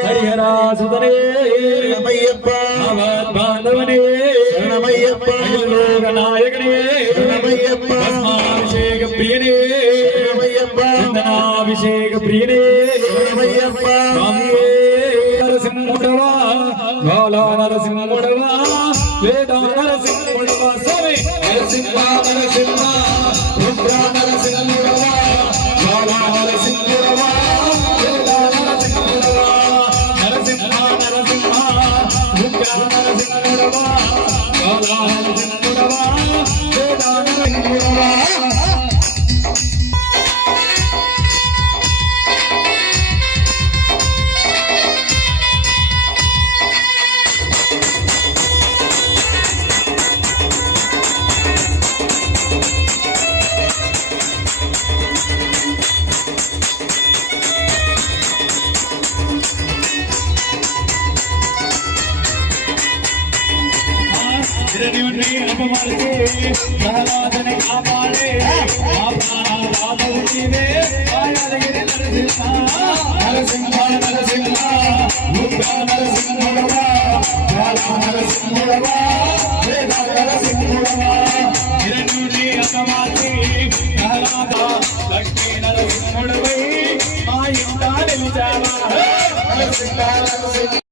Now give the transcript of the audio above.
హరిహరా సుధనే రమయ్యప్ప బాంధవనే రమయ్యప్ప లోక నాయకనే రమయ్యప్ప అభిషేక ప్రియనే రమయ్యప్ప చందనాభిషేక ప్రియనే రమయ్యప్ప స్వామియే నరసింహుడవా బాలా నరసింహుడవా వేద నరసింహుడవా స్వామి నరసింహ నరసింహ రుద్ర నరసింహుడవా బాలా నరసింహుడవా ప్రహ్లాదనే కాపాడే నరసింహ నరసింహ నరసింహుడవా నరసింహుడవా నరసింహుడవా హిరణ్యుని అసమాతి ప్రహ్లాద లక్ష్మీ నరసింహుడవై మా ఇంట నిలిచావా నరసింహ